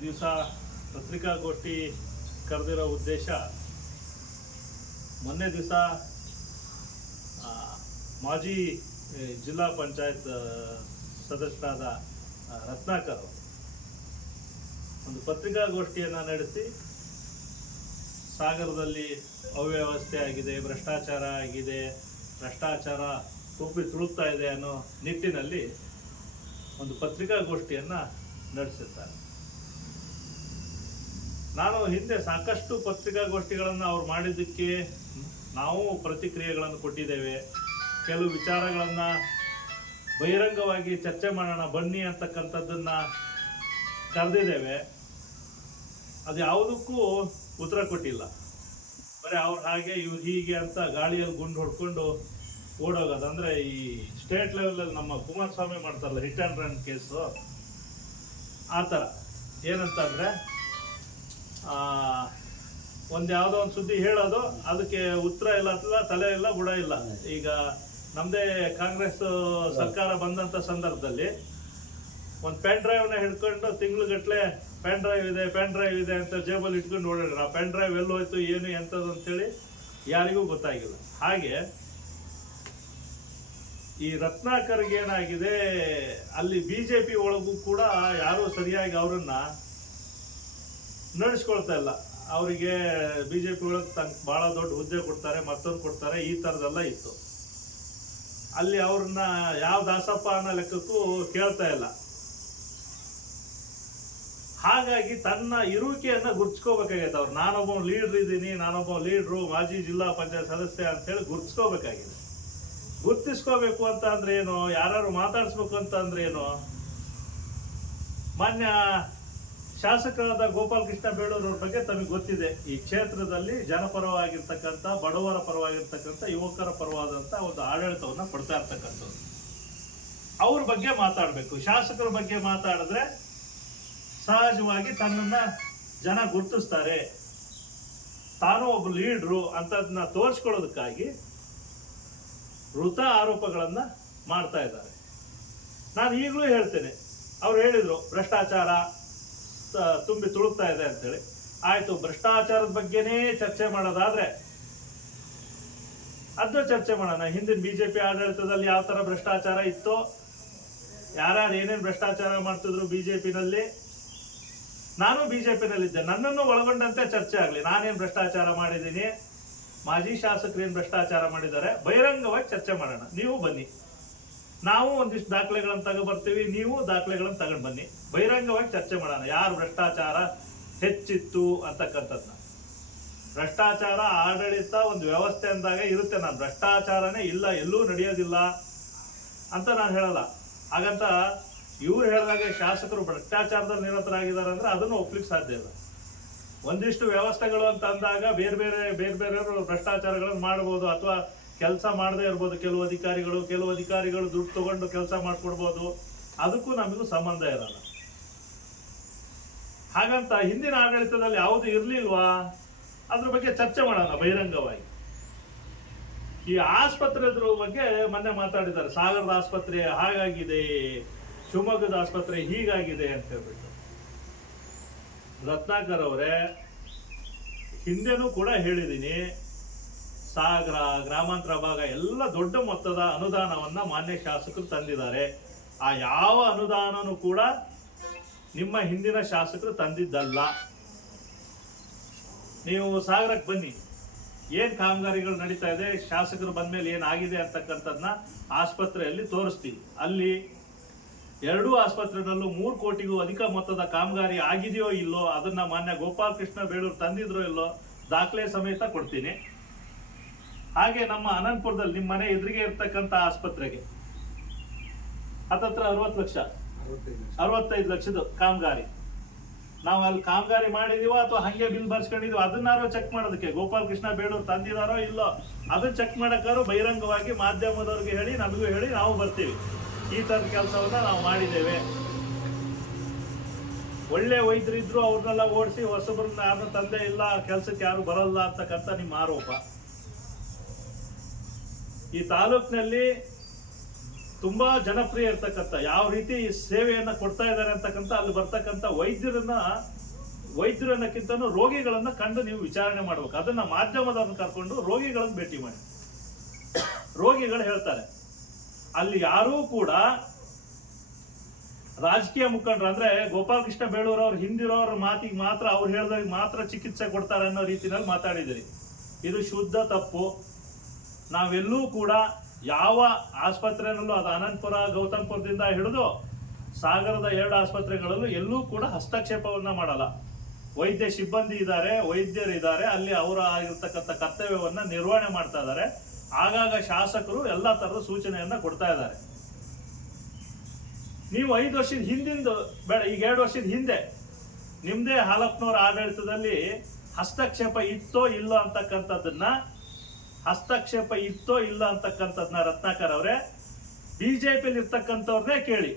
ಈ ದಿವಸ ಪತ್ರಿಕಾಗೋಷ್ಠಿ ಕರೆದಿರೋ ಉದ್ದೇಶ, ಮೊನ್ನೆ ದಿವಸ ಮಾಜಿ ಜಿಲ್ಲಾ ಪಂಚಾಯತ್ ಸದಸ್ಯರಾದ ರತ್ನಾಕರ್ ಅವರು. ಒಂದು ಪತ್ರಿಕಾಗೋಷ್ಠಿಯನ್ನು ನಡೆಸಿ, ಸಾಗರದಲ್ಲಿ ಅವ್ಯವಸ್ಥೆ ಆಗಿದೆ, ಭ್ರಷ್ಟಾಚಾರ ಆಗಿದೆ, ಭ್ರಷ್ಟಾಚಾರ ತುಂಬಿ ತುಳುಕ್ತಾ ಇದೆ ಅನ್ನೋ ನಿಟ್ಟಿನಲ್ಲಿ ಒಂದು ಪತ್ರಿಕಾಗೋಷ್ಠಿಯನ್ನು ನಡೆಸಿರ್ತಾರೆ. ನಾನು ಹಿಂದೆ ಸಾಕಷ್ಟು ಪತ್ರಿಕಾಗೋಷ್ಠಿಗಳನ್ನು ಅವ್ರು ಮಾಡಿದ್ದಕ್ಕೆ ನಾವು ಪ್ರತಿಕ್ರಿಯೆಗಳನ್ನು ಕೊಟ್ಟಿದ್ದೇವೆ. ಕೆಲವು ವಿಚಾರಗಳನ್ನು ಬಹಿರಂಗವಾಗಿ ಚರ್ಚೆ ಮಾಡೋಣ, ಬನ್ನಿ ಅಂತಕ್ಕಂಥದ್ದನ್ನು ಕರೆದಿದ್ದೇವೆ. ಅದು ಯಾವುದಕ್ಕೂ ಉತ್ತರ ಕೊಟ್ಟಿಲ್ಲ. ಬರೀ ಅವ್ರು ಹಾಗೆ, ಇವ್ರು ಹೀಗೆ ಅಂತ ಗಾಳಿಯಲ್ಲಿ ಗುಂಡು ಹೊಡ್ಕೊಂಡು ಓಡೋಗೋದು. ಅಂದರೆ ಈ ಸ್ಟೇಟ್ ಲೆವೆಲಲ್ಲಿ ನಮ್ಮ ಕುಮಾರಸ್ವಾಮಿ ಮಾಡ್ತಾರಲ್ಲ ಹಿಟ್ ಆ್ಯಂಡ್ ರನ್ ಕೇಸು, ಆ ಥರ. ಏನಂತಂದರೆ ಒಂದು ಯಾವುದೋ ಒಂದು ಸುದ್ದಿ ಹೇಳೋದು, ಅದಕ್ಕೆ ಉತ್ತರ ಇಲ್ಲ ತಲೆ ಇಲ್ಲ ಬುಡ ಇಲ್ಲ. ಈಗ ನಮ್ಮದೇ ಕಾಂಗ್ರೆಸ್ ಸರ್ಕಾರ ಬಂದಂಥ ಸಂದರ್ಭದಲ್ಲಿ ಒಂದು ಪೆನ್ ಡ್ರೈವ್ನ ಹಿಡ್ಕೊಂಡು ತಿಂಗ್ಳುಗಟ್ಟಲೆ ಪೆನ್ ಡ್ರೈವ್ ಇದೆ ಪೆನ್ ಡ್ರೈವ್ ಇದೆ ಅಂತ ಜೇಬಲ್ಲಿ ಇಟ್ಕೊಂಡು ನೋಡಿದ್ರೆ, ಆ ಪೆನ್ ಡ್ರೈವ್ ಎಲ್ಲಿ ಹೋಯ್ತು ಏನು, ಎಂಥದ್ದು ಅಂತೇಳಿ ಯಾರಿಗೂ ಗೊತ್ತಾಗಿಲ್ಲ. ಹಾಗೆ ಈ ರತ್ನಾಕರ್ಗೆ ಏನಾಗಿದೆ, ಅಲ್ಲಿ ಬಿ ಜೆ ಪಿ ಒಳಗೂ ಕೂಡ ಯಾರೂ ಸರಿಯಾಗಿ ಅವರನ್ನ ನಡೆಸ್ಕೊಳ್ತಾ ಇಲ್ಲ. ಅವರಿಗೆ ಬಿ ಜೆ ಪಿ ಒಳಗೆ ಭಾಳ ದೊಡ್ಡ ಹುದ್ದೆ ಕೊಡ್ತಾರೆ, ಮತ್ತೊಂದು ಕೊಡ್ತಾರೆ, ಈ ಥರದೆಲ್ಲ ಇತ್ತು. ಅಲ್ಲಿ ಅವ್ರನ್ನ ಯಾವ ದಾಸಪ್ಪ ಅನ್ನೋ ಲೆಕ್ಕಕ್ಕೂ ಕೇಳ್ತಾ ಇಲ್ಲ. ಹಾಗಾಗಿ ತನ್ನ ಇರುವಿಕೆಯನ್ನು ಗುರ್ತಿಸ್ಕೋಬೇಕಾಗೈತೆ ಅವ್ರು. ನಾನೊಬ್ಬ ಲೀಡ್ರ್ ಇದ್ದೀನಿ, ನಾನೊಬ್ಬ ಲೀಡ್ರು, ಮಾಜಿ ಜಿಲ್ಲಾ ಪಂಚಾಯತ್ ಸದಸ್ಯ ಅಂತೇಳಿ ಗುರ್ತಿಸ್ಕೋಬೇಕಾಗಿದೆ. ಗುರ್ತಿಸ್ಕೋಬೇಕು ಅಂತ ಅಂದ್ರೆ ಏನು? ಯಾರು ಮಾತಾಡಿಸ್ಬೇಕು ಅಂತ ಅಂದ್ರೆ ಏನು? ಮಾನ್ಯ ಶಾಸಕರಾದ ಗೋಪಾಲಕೃಷ್ಣ ಬೇಳೂರವ್ರ ಬಗ್ಗೆ ತಮಗೆ ಗೊತ್ತಿದೆ. ಈ ಕ್ಷೇತ್ರದಲ್ಲಿ ಜನಪರವಾಗಿರ್ತಕ್ಕಂಥ ಬಡವರ ಪರವಾಗಿರ್ತಕ್ಕಂಥ, ಯುವಕರ ಪರವಾದಂಥ ಒಂದು ಆಡಳಿತವನ್ನ ಕೊಡ್ತಾ ಇರ್ತಕ್ಕಂಥದ್ದು ಅವ್ರ ಬಗ್ಗೆ ಮಾತಾಡಬೇಕು. ಶಾಸಕರ ಬಗ್ಗೆ ಮಾತಾಡಿದ್ರೆ ಸಹಜವಾಗಿ ತನ್ನನ್ನು ಜನ ಗುರುತಿಸ್ತಾರೆ. ತಾನು ಒಬ್ಬ ಲೀಡ್ರು ಅಂಥದನ್ನ ತೋರಿಸ್ಕೊಳ್ಳೋದಕ್ಕಾಗಿ ವೃತ ಆರೋಪಗಳನ್ನು ಮಾಡ್ತಾ ಇದ್ದಾರೆ. ನಾನು ಈಗಲೂ ಹೇಳ್ತೇನೆ. ಅವ್ರು ಹೇಳಿದ್ರು, ಭ್ರಷ್ಟಾಚಾರ ತುಂಬಿ ತುಳುಕ್ತಾ ಇದೆ ಅಂತೇಳಿ. ಆಯ್ತು, ಭ್ರಷ್ಟಾಚಾರದ ಬಗ್ಗೆನೇ ಚರ್ಚೆ ಮಾಡೋದಾದ್ರೆ ಅದನ್ನ ಚರ್ಚೆ ಮಾಡೋಣ. ಹಿಂದಿನ ಬಿಜೆಪಿ ಆಡಳಿತದಲ್ಲಿ ಯಾವ ಥರ ಭ್ರಷ್ಟಾಚಾರ ಇತ್ತೋ, ಯಾರ್ಯಾರು ಏನೇನು ಭ್ರಷ್ಟಾಚಾರ ಮಾಡ್ತಿದ್ರು ಬಿಜೆಪಿನಲ್ಲಿ, ನಾನು ಬಿಜೆಪಿನಲ್ಲಿದ್ದೆ. ನನ್ನನ್ನು ಒಳಗೊಂಡಂತೆ ಚರ್ಚೆ ಆಗಲಿ. ನಾನೇನು ಭ್ರಷ್ಟಾಚಾರ ಮಾಡಿದ್ದೀನಿ, ಮಾಜಿ ಶಾಸಕರು ಏನು ಭ್ರಷ್ಟಾಚಾರ ಮಾಡಿದ್ದಾರೆ, ಬಹಿರಂಗವಾಗಿ ಚರ್ಚೆ ಮಾಡೋಣ. ನೀವು ಬನ್ನಿ. ನಾವು ಒಂದಿಷ್ಟು ದಾಖಲೆಗಳನ್ನು ತಗೊಬರ್ತೀವಿ ನೀವು ದಾಖಲೆಗಳನ್ನು ತಗೊಂಡು ಬನ್ನಿ. ಬಹಿರಂಗವಾಗಿ ಚರ್ಚೆ ಮಾಡೋಣ. ಯಾರು ಭ್ರಷ್ಟಾಚಾರ ಹೆಚ್ಚಿತ್ತು ಅಂತಕ್ಕಂಥದ್ದನ್ನ. ಭ್ರಷ್ಟಾಚಾರ ಆಡಳಿತ ಒಂದು ವ್ಯವಸ್ಥೆ ಅಂದಾಗ ಇರುತ್ತೆ. ನಾನು ಭ್ರಷ್ಟಾಚಾರನೇ ಇಲ್ಲ, ಎಲ್ಲೂ ನಡೆಯೋದಿಲ್ಲ ಅಂತ ನಾನು ಹೇಳಲ್ಲ. ಹಾಗಂತ ಇವ್ರು ಹೇಳಿದಾಗ ಶಾಸಕರು ಭ್ರಷ್ಟಾಚಾರದಲ್ಲಿ ನಿರತರಾಗಿದ್ದಾರೆ ಅಂದರೆ ಅದನ್ನು ಒಪ್ಲಿಕ್ಕೆ ಸಾಧ್ಯ ಇಲ್ಲ. ಒಂದಿಷ್ಟು ವ್ಯವಸ್ಥೆಗಳು ಅಂತ ಅಂದಾಗ ಬೇರೆ ಬೇರೆ ಬೇರೆ ಬೇರೆಯವರು ಭ್ರಷ್ಟಾಚಾರಗಳನ್ನು ಮಾಡ್ಬೋದು ಅಥವಾ ಕೆಲಸ ಮಾಡದೇ ಇರ್ಬೋದು. ಕೆಲವು ಅಧಿಕಾರಿಗಳು ಕೆಲವು ಅಧಿಕಾರಿಗಳು ದುಡ್ಡು ತಗೊಂಡು ಕೆಲಸ ಮಾಡಿಕೊಡ್ಬೋದು. ಅದಕ್ಕೂ ನಮಗೂ ಸಂಬಂಧ ಇರಲ್ಲ. ಹಾಗಂತ ಹಿಂದಿನ ಆಡಳಿತದಲ್ಲಿ ಯಾವುದು ಇರಲಿಲ್ವಾ? ಅದ್ರ ಬಗ್ಗೆ ಚರ್ಚೆ ಮಾಡೋಣ ಬಹಿರಂಗವಾಗಿ. ಈ ಆಸ್ಪತ್ರೆದ್ರ ಬಗ್ಗೆ ಮೊನ್ನೆ ಮಾತಾಡಿದ್ದಾರೆ. ಸಾಗರದ ಆಸ್ಪತ್ರೆ ಹಾಗಾಗಿದೆ, ಶಿವಮೊಗ್ಗದ ಆಸ್ಪತ್ರೆ ಹೀಗಾಗಿದೆ ಅಂತ ಹೇಳ್ಬಿಟ್ಟು. ರತ್ನಾಕರ್ ಅವರೇ, ಹಿಂದೆನೂ ಕೂಡ ಹೇಳಿದ್ದೀನಿ ಸಾಗರ, ಗ್ರಾಮಾಂತರ ಭಾಗ ಎಲ್ಲ ದೊಡ್ಡ ಮೊತ್ತದ ಅನುದಾನವನ್ನ ಮಾನ್ಯ ಶಾಸಕರು ತಂದಿದ್ದಾರೆ. ಆ ಯಾವ ಅನುದಾನನೂ ಕೂಡ ನಿಮ್ಮ ಹಿಂದಿನ ಶಾಸಕರು ತಂದಿದ್ದಲ್ಲ. ನೀವು ಸಾಗರಕ್ಕೆ ಬನ್ನಿ. ಏನು ಕಾಮಗಾರಿಗಳು ನಡೀತಾ ಇದೆ? ಶಾಸಕರು ಬಂದ್ಮೇಲೆ ಏನಾಗಿದೆ ಅಂತಕ್ಕಂಥದ್ನ ಆಸ್ಪತ್ರೆಯಲ್ಲಿ ತೋರಿಸ್ತೀವಿ. ಅಲ್ಲಿ ಎರಡೂ ಆಸ್ಪತ್ರೆಗಳಲ್ಲೂ ಮೂರು ಕೋಟಿಗೂ ಅಧಿಕ ಮೊತ್ತದ ಕಾಮಗಾರಿ ಆಗಿದೆಯೋ ಇಲ್ಲೋ, ಅದನ್ನ ಮಾನ್ಯ ಗೋಪಾಲಕೃಷ್ಣ ಬೇಳೂರು ತಂದಿದ್ರೋ ಇಲ್ಲೋ, ದಾಖಲೆ ಸಮೇತ ಕೊಡ್ತೀನಿ. ಹಾಗೆ ನಮ್ಮ ಅನಂತಪುರದಲ್ಲಿ ನಿಮ್ಮ ಮನೆ ಎದುರಿಗೆ ಇರ್ತಕ್ಕಂಥ ಆಸ್ಪತ್ರೆಗೆ. ಹತ್ತತ್ರ ಅರವತ್ತು ಲಕ್ಷ. ಅರವತ್ತೈದು ಲಕ್ಷದ ಕಾಮಗಾರಿ. ನಾವು ಅಲ್ಲಿ ಕಾಮಗಾರಿ ಮಾಡಿದೀವೋ ಅಥವಾ ಹಂಗೆ ಬಿಲ್ ಬರ್ಸ್ಕೊಂಡಿದೀವೋ ಅದನ್ನಾರೋ ಚೆಕ್ ಮಾಡೋದಕ್ಕೆ ಗೋಪಾಲ್ ಕೃಷ್ಣ ಬೇಡೂರು ತಂದಿದಾರೋ ಇಲ್ಲೋ ಅದನ್ನ ಚೆಕ್ ಮಾಡೋಕ್ಕಾರು ಬಹಿರಂಗವಾಗಿ ಮಾಧ್ಯಮದವ್ರಿಗೆ ಹೇಳಿ, ನಮಗೂ ಹೇಳಿ ನಾವು ಬರ್ತೀವಿ. ಈ ಥರದ ಕೆಲಸವನ್ನ ನಾವು ಮಾಡಿದ್ದೇವೆ. ಒಳ್ಳೆ ವೈದ್ಯರಿದ್ರು ಅವ್ರನ್ನೆಲ್ಲ ಓಡಿಸಿ ಹೊಸಬ್ರನ್ನ ಯಾರನ್ನ ತಂದೆ ಇಲ್ಲ, ಕೆಲಸಕ್ಕೆ ಯಾರು ಬರಲ್ಲ ಅಂತಕ್ಕಂಥ ನಿಮ್ಮ ಆರೋಪ. ಈ ತಾಲೂಕಿನಲ್ಲಿ ತುಂಬಾ ಜನಪ್ರಿಯ ಇರ್ತಕ್ಕಂಥ, ಯಾವ ರೀತಿ ಈ ಸೇವೆಯನ್ನು ಕೊಡ್ತಾ ಇದ್ದಾರೆ ಅಂತಕ್ಕಂಥ, ಅಲ್ಲಿ ಬರ್ತಕ್ಕಂಥ ವೈದ್ಯರನ್ನ ವೈದ್ಯರು ರೋಗಿಗಳನ್ನು ಕಂಡು ನೀವು ವಿಚಾರಣೆ ಮಾಡ್ಬೇಕು. ಅದನ್ನ ಮಾಧ್ಯಮದವ್ರನ್ನ ಕರ್ಕೊಂಡು ರೋಗಿಗಳನ್ನು ಭೇಟಿ ಮಾಡಿ. ರೋಗಿಗಳು ಹೇಳ್ತಾರೆ, ಅಲ್ಲಿ ಯಾರೂ ಕೂಡ ರಾಜಕೀಯ ಮುಖಂಡರು ಅಂದ್ರೆ ಗೋಪಾಲಕೃಷ್ಣ ಬೇಳೂರು ಅವ್ರು ಹಿಂದಿರೋರ ಮಾತಿಗೆ ಮಾತ್ರ ಅವ್ರು ಹೇಳಿದಾಗ ಮಾತ್ರ ಚಿಕಿತ್ಸೆ ಕೊಡ್ತಾರೆ ಅನ್ನೋ ರೀತಿನಲ್ಲಿ ಮಾತಾಡಿದಿರಿ ಇದು ಶುದ್ಧ ತಪ್ಪು. ನಾವೆಲ್ಲೂ ಕೂಡ ಯಾವ ಆಸ್ಪತ್ರೆಯಲ್ಲೂ ಅದು ಅನಂತಪುರ, ಗೌತಮ್ಪುರದಿಂದ ಹಿಡಿದು ಸಾಗರದ ಎರಡು ಆಸ್ಪತ್ರೆಗಳಲ್ಲೂ ಎಲ್ಲೂ ಕೂಡ ಹಸ್ತಕ್ಷೇಪವನ್ನ ಮಾಡಲ್ಲ. ವೈದ್ಯ ಸಿಬ್ಬಂದಿ ಇದ್ದಾರೆ ವೈದ್ಯರು ಇದ್ದಾರೆ ಅಲ್ಲಿ ಅವರ ಆಗಿರ್ತಕ್ಕಂಥ ಕರ್ತವ್ಯವನ್ನ ನಿರ್ವಹಣೆ ಮಾಡ್ತಾ ಇದ್ದಾರೆ. ಆಗಾಗ ಶಾಸಕರು ಎಲ್ಲ ತರದ ಸೂಚನೆಯನ್ನ ಕೊಡ್ತಾ ಇದ್ದಾರೆ. ನೀವು ಐದು ವರ್ಷದ ಹಿಂದಿಂದು, ಬೇಡ, ಈಗ ಎರಡು ವರ್ಷದ ಹಿಂದೆ ನಿಮ್ಮದೇ ಹಾಲಪ್ಪನವರ ಆಡಳಿತದಲ್ಲಿ ಹಸ್ತಕ್ಷೇಪ ಇತ್ತೋ ಇಲ್ಲೋ ಅಂತಕ್ಕಂಥದ್ದನ್ನ ಹಸ್ತಕ್ಷೇಪ ಇತ್ತೋ ಇಲ್ಲ ಅಂತಕ್ಕಂಥದ್ದನ್ನ ರತ್ನಾಕರ್ ಅವರೇ, ಬಿಜೆಪಿಲಿ ಇರ್ತಕ್ಕಂಥವ್ರನ್ನೇ ಕೇಳಿ.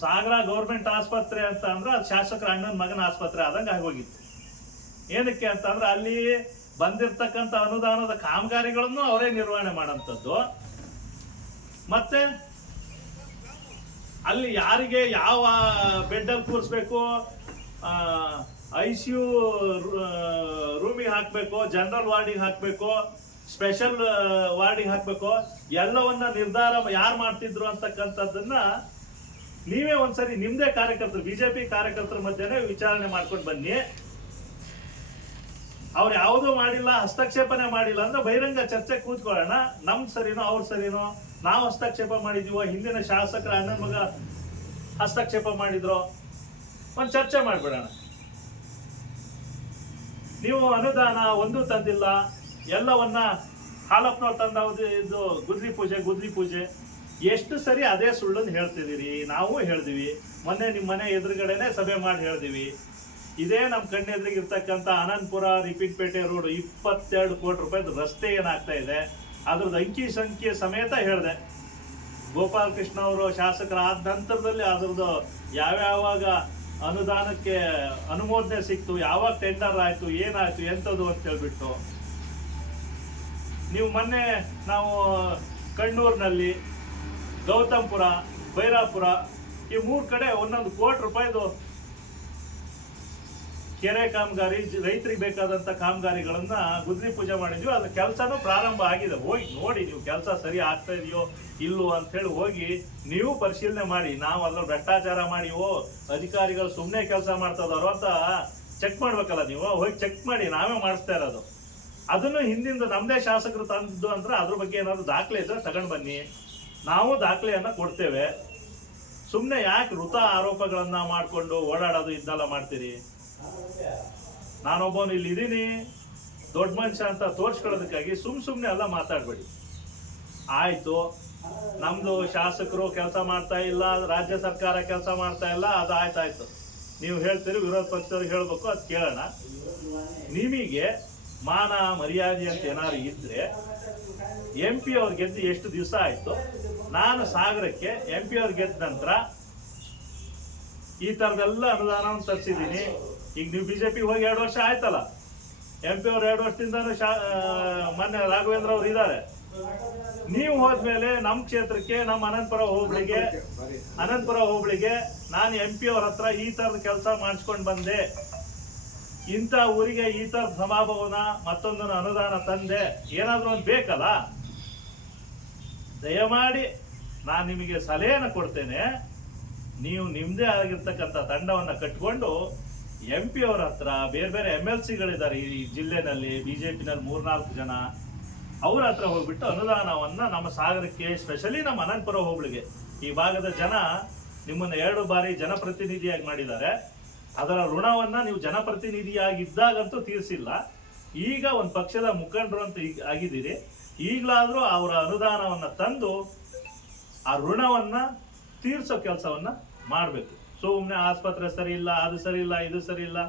ಸಾಗರ ಗೌರ್ಮೆಂಟ್ ಆಸ್ಪತ್ರೆ ಅಂತ ಅಂದ್ರೆ ಅದು ಶಾಸಕರ ಅಣ್ಣನ ಮಗನ ಆಸ್ಪತ್ರೆ ಆದಂಗೆ ಆಗೋಗಿತ್ತು. ಏನಕ್ಕೆ ಅಂತಂದ್ರೆ ಅಲ್ಲಿ ಬಂದಿರ್ತಕ್ಕಂಥ ಅನುದಾನದ ಕಾಮಗಾರಿಗಳನ್ನು ಅವರೇ ನಿರ್ವಹಣೆ ಮಾಡೋಂಥದ್ದು. ಮತ್ತೆ ಅಲ್ಲಿ ಯಾರಿಗೆ ಯಾವ ಬೆಡ್ ಅಲ್ಲಿ ಕೂರಿಸ್ಬೇಕು ಐ ಸಿ ಯು ರೂಮಿಗೆ ಹಾಕಬೇಕು, ಜನರಲ್ ವಾರ್ಡಿಗೆ ಹಾಕಬೇಕು, ಸ್ಪೆಷಲ್ ವಾರ್ಡಿಗೆ ಹಾಕಬೇಕು, ಎಲ್ಲವನ್ನ ನಿರ್ಧಾರ ಯಾರು ಮಾಡ್ತಿದ್ರು ಅಂತಕ್ಕಂಥದ್ದನ್ನ ನೀವೇ ಒಂದ್ಸರಿ ನಿಮ್ಮದೇ ಕಾರ್ಯಕರ್ತರು, ಬಿಜೆಪಿ ಕಾರ್ಯಕರ್ತರ ಮಧ್ಯೆನೇ ವಿಚಾರಣೆ ಮಾಡ್ಕೊಂಡು ಬನ್ನಿ. ಅವ್ರು ಯಾವುದೂ ಮಾಡಿಲ್ಲ, ಹಸ್ತಕ್ಷೇಪನೆ ಮಾಡಿಲ್ಲ ಅಂದ್ರೆ ಬಹಿರಂಗ ಚರ್ಚೆ ಕೂತ್ಕೊಳ್ಳೋಣ. ನಮ್ ಸರಿನೋ, ಅವ್ರ ಸರಿನೋ, ನಾವು ಹಸ್ತಕ್ಷೇಪ ಮಾಡಿದೀವೋ, ಹಿಂದಿನ ಶಾಸಕರ ಅಣ್ಣನ ಮಗ ಹಸ್ತಕ್ಷೇಪ ಮಾಡಿದ್ರು, ಒಂದು ಚರ್ಚೆ ಮಾಡ್ಬಿಡೋಣ. ನೀವು ಅನುದಾನ ಒಂದು ತಂದಿಲ್ಲ, ಎಲ್ಲವನ್ನ ಹಾಲಪ್ಪನವ್ರು ತಂದ ಇದು ಗುದ್ರಿ ಪೂಜೆ ಗುದ್ರಿ ಪೂಜೆ. ಎಷ್ಟು ಸರಿ ಅದೇ ಸುಳ್ಳನ್ನು ಹೇಳ್ತಿದ್ದೀರಿ? ನಾವು ಹೇಳ್ದಿವಿ. ಮೊನ್ನೆ ನಿಮ್ಮ ಮನೆ ಎದುರುಗಡೆನೆ ಸಭೆ ಮಾಡಿ ಹೇಳ್ದಿವಿ. ಇದೇ ನಮ್ಮ ಕಣ್ಣೆದುರಿಗೆ ಇರ್ತಕ್ಕಂಥ ಅನಂತಪುರ ರಿಪೀಟ್ಪೇಟೆ ರೋಡ್ ಇಪ್ಪತ್ತೆರಡು ಕೋಟಿ ರೂಪಾಯಿದು ರಸ್ತೆ ಏನಾಗ್ತಾ ಇದೆ, ಅದ್ರದ್ದು ಅಂಕಿ ಸಂಖ್ಯೆ ಸಮೇತ ಹೇಳಿದೆ. ಗೋಪಾಲಕೃಷ್ಣ ಅವರು ಶಾಸಕರಾದ ನಂತರದಲ್ಲಿ ಅದ್ರದ್ದು ಯಾವ್ಯಾವಾಗ ಅನುದಾನಕ್ಕೆ ಅನುಮೋದನೆ ಸಿಕ್ತು, ಯಾವಾಗ ಟೆಂಡರ್ ಆಯಿತು, ಏನಾಯ್ತು, ಎಂಥದ್ದು ಅಂತ ಹೇಳ್ಬಿಟ್ಟು. ನೀವು ಮೊನ್ನೆ ನಾವು ಕಣ್ಣೂರಿನಲ್ಲಿ ಗೌತಮ್ಪುರ, ಬೈರಾಪುರ, ಈ ಮೂರು ಕಡೆ ಒಂದೊಂದು ಕೋಟಿ ರೂಪಾಯಿದು ಕೆರೆ ಕಾಮಗಾರಿ, ರೈತರಿಗೆ ಬೇಕಾದಂತ ಕಾಮಗಾರಿಗಳನ್ನ ಗುದ್ರಿ ಪೂಜೆ ಮಾಡಿದ್ವಿ. ಅದ್ರ ಕೆಲಸನೂ ಪ್ರಾರಂಭ ಆಗಿದೆ. ಹೋಗಿ ನೋಡಿ ನೀವು ಕೆಲಸ ಸರಿ ಆಗ್ತಾ ಇದೆಯೋ ಇಲ್ಲೋ ಅಂತ ಹೇಳಿ ಹೋಗಿ ನೀವು ಪರಿಶೀಲನೆ ಮಾಡಿ. ನಾವು ಅದ್ರ ಭ್ರಷ್ಟಾಚಾರ ಓ ಅಧಿಕಾರಿಗಳು ಸುಮ್ಮನೆ ಕೆಲಸ ಮಾಡ್ತಾ ಅಂತ ಚೆಕ್ ಮಾಡ್ಬೇಕಲ್ಲ ನೀವು. ಹೋಗಿ ಚೆಕ್ ಮಾಡಿ. ನಾವೇ ಮಾಡಿಸ್ತಾ ಇರೋದು. ಅದನ್ನು ಹಿಂದಿಂದ ನಮ್ಮದೇ ಶಾಸಕರು ತಂದಿದ್ದು ಅಂದ್ರೆ ಅದ್ರ ಬಗ್ಗೆ ಏನಾದರೂ ದಾಖಲೆ ಇದ್ರೆ ತಗೊಂಡ್ ಬನ್ನಿ. ನಾವು ದಾಖಲೆಯನ್ನು ಕೊಡ್ತೇವೆ. ಸುಮ್ಮನೆ ಯಾಕೆ ವೃತ ಆರೋಪಗಳನ್ನು ಮಾಡಿಕೊಂಡು ಓಡಾಡೋದು ಇದನ್ನೆಲ್ಲ ಮಾಡ್ತೀರಿ? ನಾನೊಬ್ಬನು ಇಲ್ಲಿ ಇದ್ದೀನಿ. ದೊಡ್ಡ ಮನುಷ್ಯ ಅಂತ ತೋರ್ಸ್ಕೊಳ್ಳೋದಕ್ಕಾಗಿ ಸುಮ್ ಸುಮ್ಮನೆ ಎಲ್ಲ ಮಾತಾಡ್ಬೇಡಿ. ಆಯಿತು. ನಮ್ದು ಶಾಸಕರು ಕೆಲಸ ಮಾಡ್ತಾ ಇಲ್ಲ, ರಾಜ್ಯ ಸರ್ಕಾರ ಕೆಲಸ ಮಾಡ್ತಾ ಇಲ್ಲ, ಅದು ಆಯ್ತಾಯ್ತು. ನೀವು ಹೇಳ್ತೀರಿ, ವಿರೋಧ ಪಕ್ಷದವ್ರಿಗೆ ಹೇಳಬೇಕು, ಅದು ಕೇಳೋಣ. ನಿಮಗೆ ಮಾನ ಮರ್ಯಾದೆ ಅಂತ ಏನಾದ್ರು ಇದ್ರೆ ಎಂ ಪಿ ಅವ್ರು ಗೆದ್ದು ಎಷ್ಟು ದಿವಸ ಆಯಿತು? ನಾನು ಸಾಗರಕ್ಕೆ ಎಂ ಪಿ ಅವ್ರು ಗೆದ್ದ ನಂತರ ಈ ತರದೆಲ್ಲ ಅನುದಾನವನ್ನು ತರಿಸಿದ್ದೀನಿ. ಈಗ ನೀವು ಬಿಜೆಪಿ ಹೋಗಿ ಎರಡು ವರ್ಷ ಆಯ್ತಲ್ಲ ಎಂ ಪಿ ಅವ್ರು ಎರಡು ವರ್ಷದಿಂದಾನು ಶಾ ಮೊನ್ನೆ ರಾಘವೇಂದ್ರ ಅವ್ರು ಇದ್ದಾರೆ. ನೀವು ಹೋದ್ಮೇಲೆ ನಮ್ಮ ಕ್ಷೇತ್ರಕ್ಕೆ, ನಮ್ಮ ಅನಂತಪುರ ಹೋಬಳಿಗೆ ಅನಂತಪುರ ಹೋಬಳಿಗೆ ನಾನು ಎಂ ಪಿ ಅವ್ರ ಹತ್ರ ಈ ತರದ ಕೆಲಸ ಮಾಡಿಸ್ಕೊಂಡು ಬಂದೆ. ಇಂಥ ಊರಿಗೆ ಈ ಥರ ಸಮಾಭವನ, ಮತ್ತೊಂದನ್ನು ಅನುದಾನ ತಂದೆ, ಏನಾದರೂ ಒಂದು ಬೇಕಲ್ಲ? ದಯಮಾಡಿ ನಾನು ನಿಮಗೆ ಸಲಹೆಯನ್ನು ಕೊಡ್ತೇನೆ. ನೀವು ನಿಮ್ಮದೇ ಆಗಿರ್ತಕ್ಕಂಥ ತಂಡವನ್ನು ಕಟ್ಕೊಂಡು ಎಂ ಪಿ ಅವ್ರ ಹತ್ರ ಬೇರೆ ಬೇರೆ ಎಂ ಎಲ್ ಸಿಗಳಿದ್ದಾರೆ ಈ ಜಿಲ್ಲೆನಲ್ಲಿ ಬಿ ಜೆ ಪಿನಲ್ಲಿ ಮೂರ್ನಾಲ್ಕು ಜನ. ಅವ್ರ ಹತ್ರ ಹೋಗ್ಬಿಟ್ಟು ಅನುದಾನವನ್ನ ನಮ್ಮ ಸಾಗರಕ್ಕೆ ಸ್ಪೆಷಲಿ ನಮ್ಮ ಅನಂತಪುರ ಹೋಬಳಿಗೆ. ಈ ಭಾಗದ ಜನ ನಿಮ್ಮನ್ನ ಎರಡು ಬಾರಿ ಜನಪ್ರತಿನಿಧಿಯಾಗಿ ಮಾಡಿದ್ದಾರೆ. ಅದರ ಋಣವನ್ನ ನೀವು ಜನಪ್ರತಿನಿಧಿಯಾಗಿದ್ದಾಗಂತೂ ತೀರಿಸಿಲ್ಲ. ಈಗ ಒಂದು ಪಕ್ಷದ ಮುಖಂಡರು ಅಂತ ಈಗ ಆಗಿದ್ದೀರಿ. ಈಗಲಾದರೂ ಅವರ ಅನುದಾನವನ್ನ ತಂದು ಆ ಋಣವನ್ನ ತೀರ್ಸೋ ಕೆಲಸವನ್ನ ಮಾಡಬೇಕು. ಸುಮ್ಮನೆ ಆಸ್ಪತ್ರೆ ಸರಿ ಇಲ್ಲ, ಅದು ಸರಿ ಇಲ್ಲ, ಇದು ಸರಿ ಇಲ್ಲ.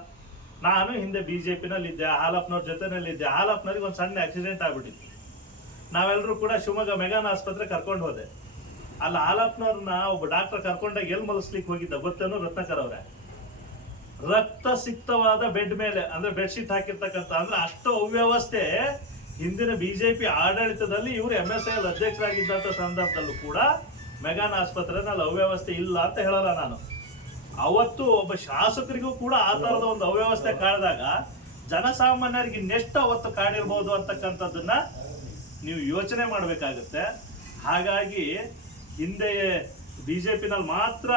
ನಾನು ಹಿಂದೆ ಬಿ ಜೆ ಪಿನಲ್ಲಿದ್ದೆ ಹಾಲಪ್ಪನವ್ರ ಜೊತೆನಲ್ಲಿದ್ದೆ. ಹಾಲಪ್ಪನವ್ರಿಗೆ ಒಂದು ಸಣ್ಣ ಆಕ್ಸಿಡೆಂಟ್ ಆಗ್ಬಿಟ್ಟಿತ್ತು. ನಾವೆಲ್ಲರೂ ಕೂಡ ಶಿವಮೊಗ್ಗ ಮೆಗಾನ್ ಆಸ್ಪತ್ರೆ ಕರ್ಕೊಂಡು ಹೋದೆ. ಅಲ್ಲಿ ಹಾಲಪ್ಪನವ್ರನ್ನ ಒಬ್ಬ ಡಾಕ್ಟರ್ ಕರ್ಕೊಂಡಾಗ ಎಲ್ಲಿ ಮಲಸ್ಲಿಕ್ಕೆ ಹೋಗಿದ್ದ ಗೊತ್ತೇನು ರತ್ನಕರ್ ಅವ್ರೆ? ರಕ್ತ ಸಿಕ್ತವಾದ ಬೆಡ್ ಮೇಲೆ, ಅಂದ್ರೆ ಬೆಡ್ಶೀಟ್ ಹಾಕಿರ್ತಕ್ಕಂಥ, ಅಂದ್ರೆ ಅಷ್ಟು ಅವ್ಯವಸ್ಥೆ ಹಿಂದಿನ ಬಿಜೆಪಿ ಆಡಳಿತದಲ್ಲಿ ಇವರು ಎಂ ಎಸ್ ಐ ಅಧ್ಯಕ್ಷರಾಗಿದ್ದಂಥ ಸಂದರ್ಭದಲ್ಲೂ ಕೂಡ ಮೆಗಾನ್ ಆಸ್ಪತ್ರೆನಲ್ಲಿ ಅವ್ಯವಸ್ಥೆ ಇಲ್ಲ ಅಂತ ಹೇಳಲ್ಲ ನಾನು. ಅವತ್ತು ಒಬ್ಬ ಶಾಸಕರಿಗೂ ಕೂಡ ಆ ತರದ ಒಂದು ಅವ್ಯವಸ್ಥೆ ಕಾಡಿದಾಗ ಜನಸಾಮಾನ್ಯರಿಗೆ ಇನ್ನೆಷ್ಟು ಅವತ್ತು ಕಾಡಿರ್ಬೋದು ಅಂತಕ್ಕಂಥದ್ದನ್ನ ನೀವು ಯೋಚನೆ ಮಾಡಬೇಕಾಗುತ್ತೆ. ಹಾಗಾಗಿ ಹಿಂದೆ ಪಿನಲ್ಲಿ ಮಾತ್ರ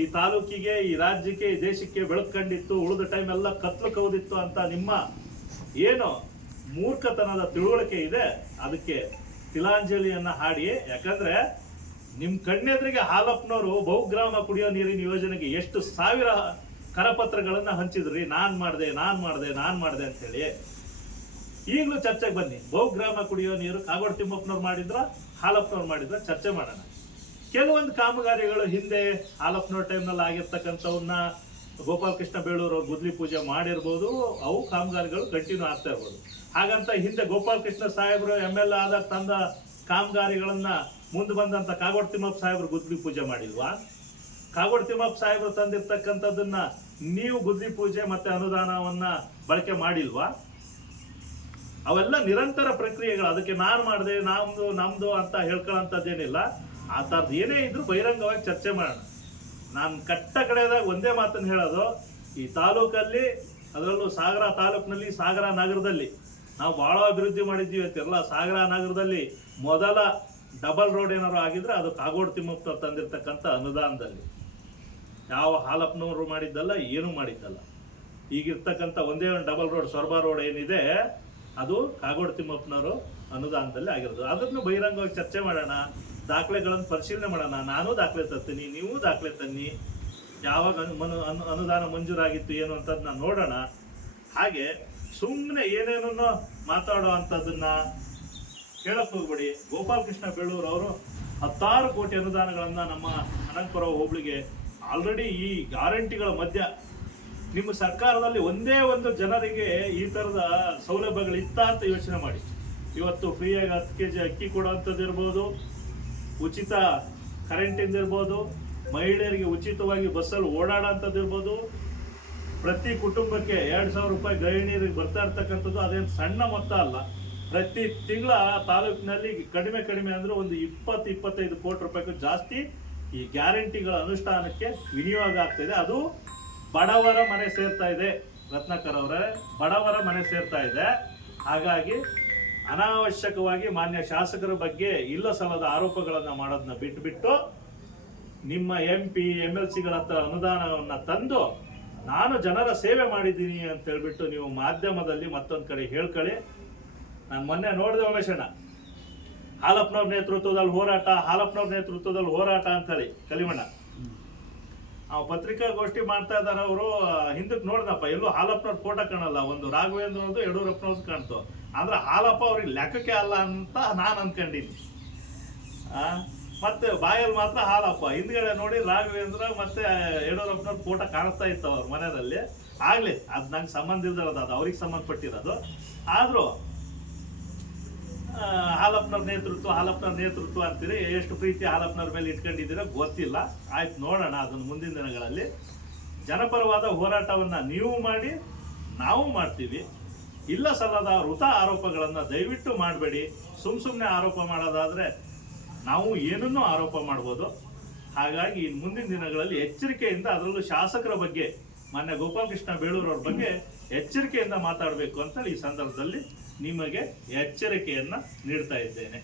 ಈ ತಾಲೂಕಿಗೆ, ಈ ರಾಜ್ಯಕ್ಕೆ, ಈ ದೇಶಕ್ಕೆ ಬೆಳಕು ಉಳಿದ ಟೈಮ್ ಎಲ್ಲ ಕತ್ಲು ಕೌದಿತ್ತು ಅಂತ ನಿಮ್ಮ ಏನು ಮೂರ್ಖತನದ ತಿಳುವಳಿಕೆ ಇದೆ, ಅದಕ್ಕೆ ತಿಲಾಂಜಲಿಯನ್ನ ಹಾಡಿ. ಯಾಕಂದ್ರೆ ನಿಮ್ ಕಣ್ಣೆದ್ರಿಗೆ ಹಾಲಪ್ಪನವರು ಬಹುಗ್ರಾಮ ಕುಡಿಯೋ ನೀರಿನ ಯೋಜನೆಗೆ ಎಷ್ಟು ಸಾವಿರ ಕರಪತ್ರಗಳನ್ನ ಹಂಚಿದ್ರಿ? ನಾನ್ ಮಾಡಿದೆ ನಾನ್ ಮಾಡಿದೆ ನಾನ್ ಮಾಡಿದೆ ಅಂತ ಹೇಳಿ ಈಗಲೂ ಚರ್ಚೆಗೆ ಬನ್ನಿ. ಬಹುಗ್ರಾಮ ಕುಡಿಯೋ ನೀರು ಕಾಗೋಡು ತಿಮ್ಮಪ್ಪನವ್ರು ಮಾಡಿದ್ರ ಹಾಲಪ್ಪನವ್ರು ಮಾಡಿದ್ರ ಚರ್ಚೆ ಮಾಡೋಣ. ಕೆಲವೊಂದು ಕಾಮಗಾರಿಗಳು ಹಿಂದೆ ಹಾಲಪ್ಪನವ್ರ ಟೈಮ್ನಲ್ಲಿ ಆಗಿರ್ತಕ್ಕಂಥವನ್ನ ಗೋಪಾಲಕೃಷ್ಣ ಬೇಳೂರು ಅವ್ರು ಗುದ್ಲಿ ಪೂಜೆ ಮಾಡಿರ್ಬೋದು. ಅವು ಕಾಮಗಾರಿಗಳು ಕಂಟಿನ್ಯೂ ಆಗ್ತಾ ಇರ್ಬೋದು. ಹಾಗಂತ ಹಿಂದೆ ಗೋಪಾಲಕೃಷ್ಣ ಸಾಹೇಬರು, ಎಂ ಎಲ್ ಎ ಆದಾಗ ತಂದ ಕಾಮಗಾರಿಗಳನ್ನ ಮುಂದೆ ಬಂದಂತ ಕಾಗೋಡ್ ತಿಮ್ಮಪ್ಪ ಸಾಹೇಬರು ಗುದ್ಲಿ ಪೂಜೆ ಮಾಡಿಲ್ವಾ? ಕಾಗೋಡ್ ತಿಮ್ಮಪ್ಪ ಸಾಹೇಬರು ತಂದಿರ್ತಕ್ಕಂಥದ್ದನ್ನ ನೀವು ಗುದ್ಲಿ ಪೂಜೆ ಮತ್ತೆ ಅನುದಾನವನ್ನ ಬಳಕೆ ಮಾಡಿಲ್ವಾ? ಅವೆಲ್ಲ ನಿರಂತರ ಪ್ರಕ್ರಿಯೆಗಳು. ಅದಕ್ಕೆ ನಾನು ಮಾಡಿದೆ, ನಮ್ದು ನಮ್ದು ಅಂತ ಹೇಳ್ಕೊಳ್ಳೋಂಥದ್ದೇನಿಲ್ಲ. ಆ ಥರದ್ದು ಏನೇ ಇದ್ರೂ ಬಹಿರಂಗವಾಗಿ ಚರ್ಚೆ ಮಾಡೋಣ. ನಾನು ಕಟ್ಟ ಕಡೆದಾಗ ಒಂದೇ ಮಾತನ್ನು ಹೇಳೋದು, ಈ ತಾಲೂಕಲ್ಲಿ, ಅದರಲ್ಲೂ ಸಾಗರ ತಾಲೂಕಿನಲ್ಲಿ, ಸಾಗರ ನಗರದಲ್ಲಿ ನಾವು ಭಾಳ ಅಭಿವೃದ್ಧಿ ಮಾಡಿದ್ದೀವಿ ಅಂತಿರಲ್ಲ ಸಾಗರ ನಗರದಲ್ಲಿ ಮೊದಲ ಡಬಲ್ ರೋಡ್ ಏನಾದ್ರು ಆಗಿದ್ರೆ ಅದು ಕಾಗೋಡು ತಿಮ್ಮಪ್ಪ ತಂದಿರತಕ್ಕಂಥ ಅನುದಾನದಲ್ಲಿ. ಯಾವ ಹಾಲಪ್ಪನವರು ಮಾಡಿದ್ದಲ್ಲ, ಏನೂ ಮಾಡಿದ್ದಲ್ಲ. ಈಗಿರ್ತಕ್ಕಂಥ ಒಂದೇ ಒಂದು ಡಬಲ್ ರೋಡ್, ಸೊರಬ ರೋಡ್ ಏನಿದೆ, ಅದು ಕಾಗೋಡು ತಿಮ್ಮಪ್ಪನವರು ಅನುದಾನದಲ್ಲಿ ಆಗಿರೋದು. ಅದನ್ನು ಬಹಿರಂಗವಾಗಿ ಚರ್ಚೆ ಮಾಡೋಣ, ದಾಖಲೆಗಳನ್ನು ಪರಿಶೀಲನೆ ಮಾಡೋಣ. ನಾನು ದಾಖಲೆ ತರ್ತೀನಿ, ನೀವು ದಾಖಲೆ ತನ್ನಿ. ಯಾವಾಗ ಅನು- ಅನುದಾನ ಮಂಜೂರಾಗಿತ್ತು ಏನು ಅಂತದನ್ನ ನೋಡೋಣ. ಹಾಗೆ ಸುಮ್ಮನೆ ಏನೇನೋ ಮಾತಾಡೋ ಅಂಥದ್ದನ್ನು ಕೇಳಕ್ ಹೋಗ್ಬೇಡಿ. ಗೋಪಾಲಕೃಷ್ಣ ಬೇಳೂರು ಅವರು ಹತ್ತಾರು ಕೋಟಿ ಅನುದಾನಗಳನ್ನು ನಮ್ಮ ಅನಂತಪುರ ಹೋಬಳಿಗೆ ಆಲ್ರೆಡಿ ಈ ಗ್ಯಾರಂಟಿಗಳ ಮಧ್ಯ ನಿಮ್ಮ ಸರ್ಕಾರದಲ್ಲಿ ಒಂದೇ ಒಂದು ಜನರಿಗೆ ಈ ತರದ ಸೌಲಭ್ಯಗಳಿತ್ತ ಅಂತ ಯೋಚನೆ ಮಾಡಿ. ಇವತ್ತು ಫ್ರೀಯಾಗಿ ಹತ್ತು ಕೆ ಜಿ ಅಕ್ಕಿ ಕೊಡುವಂಥದ್ದು ಇರ್ಬೋದು, ಉಚಿತ ಕರೆಂಟಿಂದ ಇರ್ಬೋದು, ಮಹಿಳೆಯರಿಗೆ ಉಚಿತವಾಗಿ ಬಸ್ಸಲ್ಲಿ ಓಡಾಡೋಂಥದ್ದು ಇರ್ಬೋದು ಪ್ರತಿ ಕುಟುಂಬಕ್ಕೆ ಎರಡು ಸಾವಿರ ರೂಪಾಯಿ ಗೃಹಿಣಿಯರಿಗೆ ಬರ್ತಾ ಇರ್ತಕ್ಕಂಥದ್ದು ಅದೇನು ಸಣ್ಣ ಮೊತ್ತ ಅಲ್ಲ. ಪ್ರತಿ ತಿಂಗಳ ತಾಲೂಕಿನಲ್ಲಿ ಕಡಿಮೆ ಕಡಿಮೆ ಅಂದ್ರೆ ಒಂದು ಇಪ್ಪತ್ತು, ಇಪ್ಪತ್ತೈದು ಕೋಟಿ ರೂಪಾಯಿಗೂ ಜಾಸ್ತಿ ಈ ಗ್ಯಾರಂಟಿಗಳ ಅನುಷ್ಠಾನಕ್ಕೆ ವಿನಿಯೋಗ ಆಗ್ತಿದೆ ಅದು ಬಡವರ ಮನೆ ಸೇರ್ತಾ ಇದೆ. ರತ್ನಾಕರ್ ಅವರೇ, ಬಡವರ ಮನೆ ಸೇರ್ತಾ ಇದೆ. ಹಾಗಾಗಿ ಅನಾವಶ್ಯಕವಾಗಿ ಮಾನ್ಯ ಶಾಸಕರ ಬಗ್ಗೆ ಇಲ್ಲ ಸಲ್ಲದ ಆರೋಪಗಳನ್ನು ಮಾಡೋದನ್ನ ಬಿಟ್ಟುಬಿಟ್ಟು ನಿಮ್ಮ ಎಂ ಪಿ ಎಂ ಎಲ್ ಸಿಗಳ ಹತ್ರ ಅನುದಾನವನ್ನ ತಂದು ನಾನು ಜನರ ಸೇವೆ ಮಾಡಿದ್ದೀನಿ ಅಂತ ಹೇಳ್ಬಿಟ್ಟು ನೀವು ಮಾಧ್ಯಮದಲ್ಲಿ ಮತ್ತೊಂದು ಕಡೆ ಹೇಳ್ಕೊಳ್ಳಿ. ನಾನು ಮೊನ್ನೆ ನೋಡಿದೆ ಉಮೇಶಣ್ಣ. ಹಾಲಪ್ಪನವ್ರ ನೇತೃತ್ವದಲ್ಲಿ ಹೋರಾಟ ಹಾಲಪ್ಪನವ್ರ ನೇತೃತ್ವದಲ್ಲಿ ಹೋರಾಟ ಅಂತೇಳಿ, ಕಲಿಮಣ್ಣ. ಆ ಪತ್ರಿಕಾಗೋಷ್ಠಿ ಮಾಡ್ತಾ ಇದ್ದಾರವರು ಹಿಂದಕ್ಕೆ ನೋಡ್ದಪ್ಪ ಎಲ್ಲೂ ಹಾಲಪ್ಪನವ್ರ ಫೋಟೋ ಕಾಣಲ್ಲ. ಒಂದು ರಾಘವೇಂದ್ರ ಒಂದು ಯಡಿಯೂರಪ್ಪನವ್ರದ್ದು ಕಾಣ್ತು. ಅಂದ್ರೆ ಹಾಲಪ್ಪ ಅವ್ರಿಗೆ ಲೆಕ್ಕಕ್ಕೆ ಅಲ್ಲ ಅಂತ ನಾನು ಅನ್ಕೊಂಡಿದ್ದೀನಿ. ಮತ್ತೆ ಬಾಯಲ್ಲಿ ಮಾತ್ರ ಹಾಲಪ್ಪ. ಹಿಂದ್ಗಡೆ ನೋಡಿ ರಾಘವೇಂದ್ರ ಮತ್ತೆ ಯಡಿಯೂರಪ್ಪನವ್ರ ಫೋಟೋ ಕಾಣಿಸ್ತಾ ಇತ್ತು ಅವ್ರ ಮನೆಯಲ್ಲಿ. ಆಗ್ಲಿ, ಅದು ನಂಗೆ ಸಂಬಂಧ ಇಲ್ದಿರೋದು ಅದು ಅವ್ರಿಗೆ ಸಂಬಂಧಪಟ್ಟಿರೋದು. ಆದರೂ ಹಾಲಪ್ಪನವ್ರ ನೇತೃತ್ವ ಹಾಲಪ್ಪನವ್ರ ನೇತೃತ್ವ ಅಂತೀರಿ, ಎಷ್ಟು ಪ್ರೀತಿ ಹಾಲಪ್ಪನವ್ರ ಮೇಲೆ ಇಟ್ಕೊಂಡಿದ್ದೀರೋ ಗೊತ್ತಿಲ್ಲ. ಆಯ್ತು ನೋಡೋಣ ಅದನ್ನು ಮುಂದಿನ ದಿನಗಳಲ್ಲಿ. ಜನಪರವಾದ ಹೋರಾಟವನ್ನ ನೀವು ಮಾಡಿ, ನಾವು ಮಾಡ್ತೀವಿ. ಇಲ್ಲ ಸಲ್ಲದ ವೃತ ಆರೋಪಗಳನ್ನು ದಯವಿಟ್ಟು ಮಾಡಬೇಡಿ. ಸುಮ್ಮ ಸುಮ್ಮನೆ ಆರೋಪ ಮಾಡೋದಾದ್ರೆ ನಾವು ಏನನ್ನೂ ಆರೋಪ ಮಾಡ್ಬೋದು? ಹಾಗಾಗಿ ಮುಂದಿನ ದಿನಗಳಲ್ಲಿ ಎಚ್ಚರಿಕೆಯಿಂದ ಅದರಲ್ಲೂ ಶಾಸಕರ ಬಗ್ಗೆ, ಮಾನ್ಯ ಗೋಪಾಲಕೃಷ್ಣ ಬೇಳೂರವ್ರ ಬಗ್ಗೆ ಎಚ್ಚರಿಕೆಯಿಂದ ಮಾತಾಡಬೇಕು ಅಂತ ಈ ಸಂದರ್ಭದಲ್ಲಿ ನಿಮಗೆ ಎಚ್ಚರಿಕೆಯನ್ನು ನೀಡ್ತಾ ಇದ್ದೇನೆ.